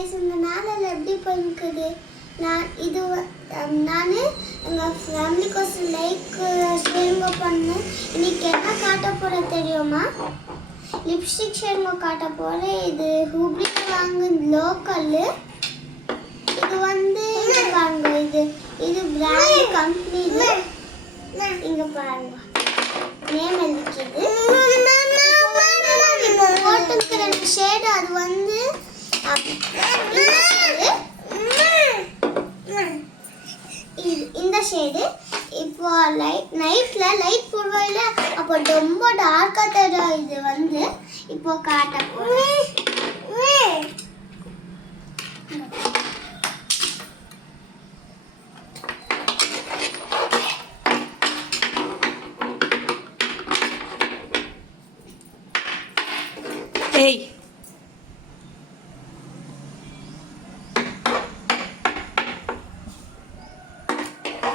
Guys, இந்த நாளில் எப்படி போயிருக்குது? நான் எங்கள் ஃபேமிலிக்கோசம் லைக் ஷேருங்க பண்ணேன். இன்னைக்கு என்ன காட்ட போகிற தெரியுமா? லிப்ஸ்டிக் ஷேருங்க காட்ட போகிறேன். இது ஹூப்ளியில் வாங்க லோக்கல். இது வந்து இங்கே பாருங்க, இது பிராண்ட் கம்பெனி. இங்கே பாருங்க, நேம் எழுதிக்குது. போட்டுக்கிற ஷேடு அது வந்து இந்த ஷேடு. இப்போ நைட்ல லைட் போடுவாயில, அப்போ ரொம்ப டார்க்கா தெரியும். இது வந்து இப்போ காட்ட போறேன். ஏய்,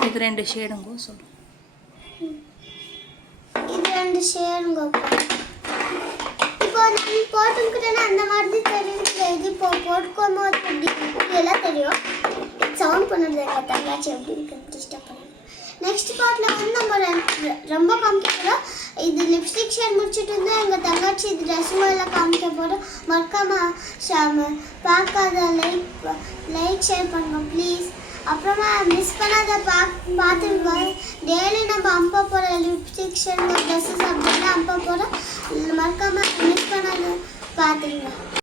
இது 2 ஷேடுங்க சொல்லு. இது 2 ஷேடுங்க. இப்போ நான் போட்டுக்கிட்டேன்னா அந்த மாதிரி தெரியுது. இது இப்போ போட்டுக்கும் போது இப்படி எல்லாம் தெரியும். சவுண்ட் பண்ணுறது எங்கள் தங்கச்சி எப்படி இருக்குன்னு டிஸ்டர்ப் பண்ணுங்க. நெக்ஸ்ட் பார்ட்டில் வந்து நம்ம ரொம்ப காமிக்கிறோம். இது லிப்ஸ்டிக் ஷேட் முடிச்சுட்டு இருந்தால் எங்கள் தங்கச்சி இது ட்ரெஸ்ஸும் எல்லாம் காமிக்க போகிறோம். மறக்காம பார்க்காத லைக் ஷேர் பண்ணுங்க ப்ளீஸ். அப்புறமா மிஸ் பண்ணாத பார்த்துருங்க. டெய்லி நம்ம அம்ப போகிற லிப்ஸ்டிக் ஷேட் ட்ரெஸ்ஸஸ் அப்படின்னா அம்ப போகிறோம். மறக்காமல் மிஸ் பண்ணாத பார்த்துருங்க.